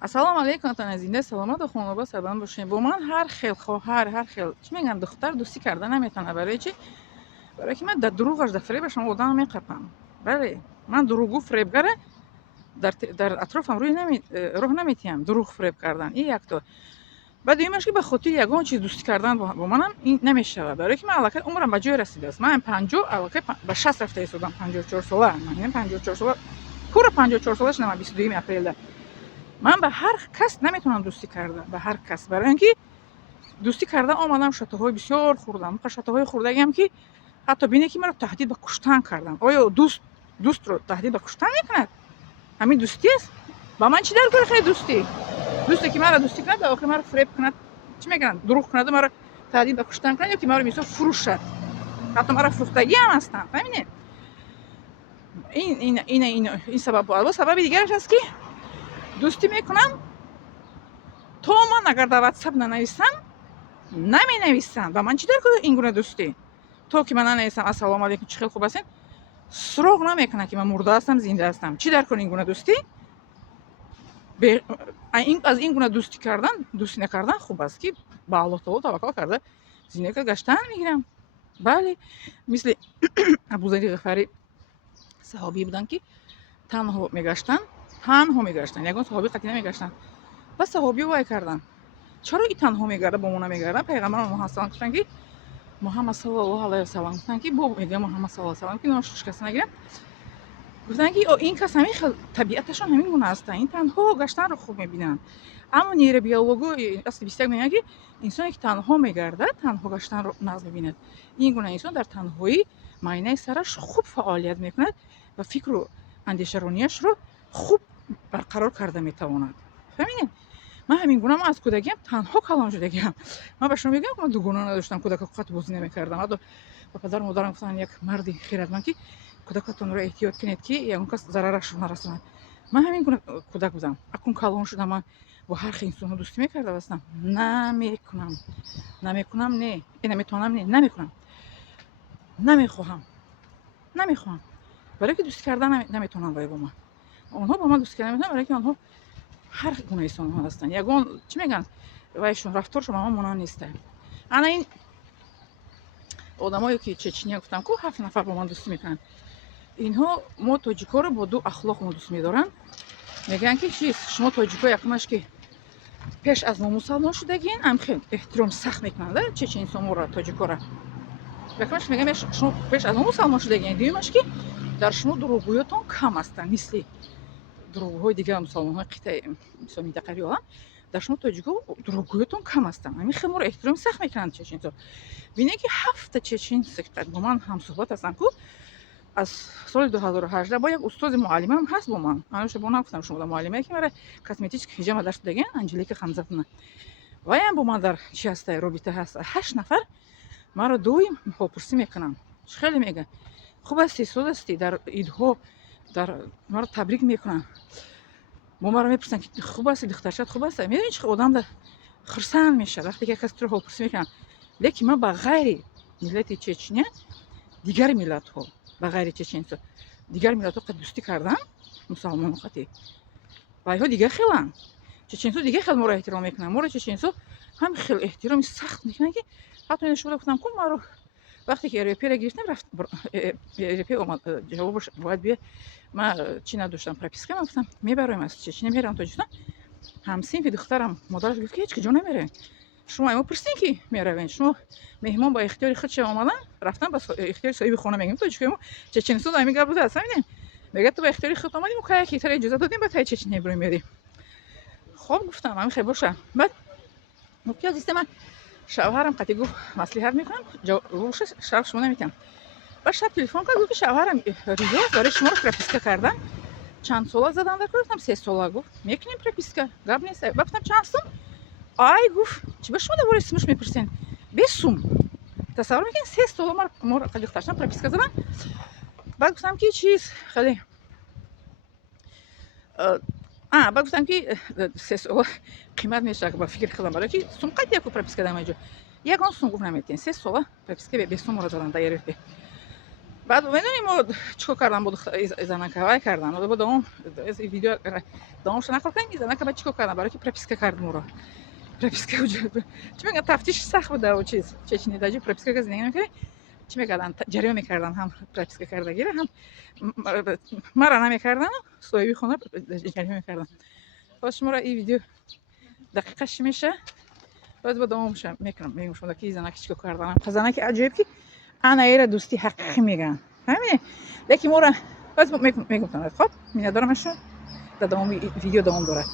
ассалому алейкум таназинда саломат ва хонобад сарбанд бошед. Бо ман ҳар хел хоҳар, ҳар хел чӣ мегӯям духтар дӯстӣ карда наметавонад. Барои чӣ? Барои ки ман дар дурӯғаш дар фребаш одам меқапам. Бале, ман дурӯғгӯ фребгара дар атрофам роҳ наметиҳам дурӯғ фреб кардан. Ин якто. Баъд дуюмаш ки ба хотири ягон чиз дӯстӣ кардан бо манам ин намешавад. Барои ки ман аллакай умрам ба ҷое расидааст. Ман 50 аллакай ба 60 рафта исодам. 54 сола. Ман 54 сола. Пура 54 сола шудам 22 апрелда. ман ба ҳар кас наметавонам дӯстӣ карда, ба ҳар кас. Барои ин ки дӯстӣ карда омадам, шатоҳои бисёр хӯрдам. Шатоҳои хӯрдагиам ки ҳатто бине ки маро таҳдид ба куштан карданд. Оё дӯстро таҳдид ба куштан мекунад? ҳамин дӯстӣ аст? ба ман чӣ дар кори хеле дӯстӣ? дӯсте ки маро дӯстӣ кунад, дар охир маро фреб кунад, чӣ мегӯянд, дурӯғ кунаду маро таҳдид ба куштан кунад, ё ки маро мисол фурӯшад. ҳатто маро фурӯхтагиам ҳастанд. фаҳмидед? ин сабаб бо сабаби дигараш аст ки дӯстӣ мекунам, то ман агар дар ватсап нанависам, наменависам. Ба ман чӣ дар кори ин гуна дӯстӣ? То ки ман нанависам ассалому алейкум чӣ хел хуб ҳастед, суроғ намекунад ки ман мурда ҳастам, зинда ҳастам. Чӣ дар кори ин гуна дӯстӣ? аз ин гуна дӯстӣ кардан, дӯстӣ накардан хуб аст ки ба Аллоҳ таоло таваккул карда зиндагӣ гаштан мегирам. Бале, мисли Абузари Ғифарӣ саҳобӣ буданд ки танҳо мегаштанд, ягон саҳобӣ қатъӣ намегаштанд. ба саҳобӣ вай карданд: чаро ин танҳо мегарда, бо мо намегарда? Пайғамбар Муҳаммад саллаллоҳу алайҳи ва саллам гуфтанд ки Муҳаммад саллаллоҳу алайҳи ва саллам гуфтанд ки бо мега Муҳаммад саллаллоҳу алайҳи ва саллам ки нош шикаста нагирам. гуфтанд ки ин кас ҳамин хел табиаташон ҳамин гуна ҳастанд, ин танҳо гаштанро хуб мебинанд. Аммо нейробиологи асли 21 мегӯяд ки инсоне ки танҳо мегардад, танҳо гаштанро нағз мебинад. Ин гуна инсон дар танҳоӣ майнаи сараш хуб фаъолият мекунад ва фикру андешаронияшро хуб барқарор карда метавонад. фаҳмидед? ман ҳамин гуна ман аз кӯдагиам танҳо калон шудагиам. ман ба шумо мегӯям ки ман дугона надоштам, кӯдакоқат бозӣ намекардам. ҳатто ба падару модарам гуфтанд, як марди хиратманд, ки кӯдакатонро эҳтиёт кунед ки ягон кас зарарашро нарасонад. ман ҳамин гуна кӯдак будам. акун калон шудам, ман бо ҳар хел инсонҳо дӯстӣ мекарда ҳастам. намекунам, не наметавонам, не намекунам, намехоҳам. барои ки дӯстӣ кардан наметавонанд вай бо ман. онҳо ба ман дӯстӣ кардан наметавонанд, барои ки онҳо ҳар гуна инсонҳо ҳастанд. ягон чӣ мегӯянд, вайшон рафторшон ба ман монанд неста. ана ин одамое ки Чечня гуфтам ку 7 нафар бо ман дӯстӣ мекунанд. инҳо мо тоҷикоро бо ду ахлоқ мо дӯст медоранд. мегӯянд ки чиз шумо тоҷико якумаш ки пеш аз мо мусалмон шудагин, ам хел эҳтиром сахт мекунанд чеченсомора, тоҷикора. якумаш мегӯям шумо пеш аз мо мусалмон шудагин. дуюмаш ки дар шумо дурӯғгӯётон кам ҳастанд, мисли дурӯғгӯҳои дигар мусалмонҳои қитъаи мисол минтақави олам. дар шумо тоҷико дурӯғгӯётон кам ҳастанд. ҳамин хел моро эҳтироми сахт мекунанд чеченсо. бинед ки 7 чеченсе бо ман ҳамсуҳбат ҳастанд ку аз соли 2018 бо як устози муаллимам ҳаст бо ман. ман бо нагуфтам шумо да муаллимае ки мара косметически ҳиҷома дар шудагиан, Анҷелика Хамзатовна. ваям бо ман дар чи ҳаста, робита ҳаст. 8 нафар маро доим ҳолпурсӣ мекунанд. чӣ хеле мегӯянд, хуб асти, сод асти, дар идҳо дар маро табрик мекунанд. бо маро мепурсанд ки хуб асти, духтарчат хуб аст. медонед чӣ одам дар хурсанд мешавад вақте ки як кас туро ҳолпурсӣ мекунад. лекин ман ба ғайри миллати Чечня, дигари миллатҳо, ба ғайри чеченсо дигар миллатҳо қад дӯстӣ кардан, мусалмоно қати вайҳо дигар хеланд. чеченсо дигар хел моро эҳтиром мекунанд. моро чеченсо ҳам хел эҳтироми сахт мекунанд ки ҳатто ин шуда гуфтам ку маро вақте ки РП-ро гирифтам, рафт РП омад ҷавобаш бояд биё. ман чӣ надоштам, прописка. ман гуфтам мебароем аз Чечня меравам Тоҷикистон. ҳамсинфи духтарам модараш гуфт ки ҳеҷ куҷо намеравем. шумо мо пурсидем ки меравем. шумо меҳмон ба ихтиёри худшон омадан, рафтан ба ихтиёри соҳиби хона. мегӯем тоҷикои мо Чеченистон ҳамин гап буда аст. ҳамин мегӯяд ту ба ихтиёри худ омадӣ, мо кая ки тара иҷоза додем ба таи Чечня бирем мерӣ. хоб гуфтам ҳамин хел боша. баъд муки аз истема шавҳарам қати гуфт маслиҳат мекунам, гуфт шав шумо наметам. баъд шаб телефон кард, гуфт ки шавҳарам ризост барои шуморо прописка кардан. чанд сола задан дар кор? гуфтам 3 сола. гуфт мекунем прописка, гап нест. баъд гуфтам чанд сум? ай гуфт чӣ ба шумо дар бораи сумаш мепурсен? 20 сум. тасаввур мекунед 3 сола моро қали духтарчам прописка задан. баъд гуфтам ки чиз хеле баъд гуфтам ки 3 сола қимат мешавад, ба фикр кардам, барои ки сум қайд яку прописка дар мо ягон сум гуфт наметен. 3 сола прописка без сум моро задан дар РФ. بعد میدونی ما چیکار کردم بود زنکه کردم بود اون ویدیو دامش نکردم این زنکه بعد چیکار کردم برای که پرپیسکا کردم رو پرپیسکا چی میگن تفتیش سخت بود و چیز چچنی داجی پرپیسکا که زندگی نمی‌کنی چی میکردن جریمه میکردن هم پرپیسکا کردگی هم مرا نمیکردن سویبی خونه جریمه میکردن باش مرا این ویدیو دقیقش میشه باز با دومش میکنم شما که زنک چیکار کردن زنک عجیب که انا ایره دوستی حقیقی میگن همین لیکن مورا باز میگم خب میادرمشون در دوم ویدیو دوم داره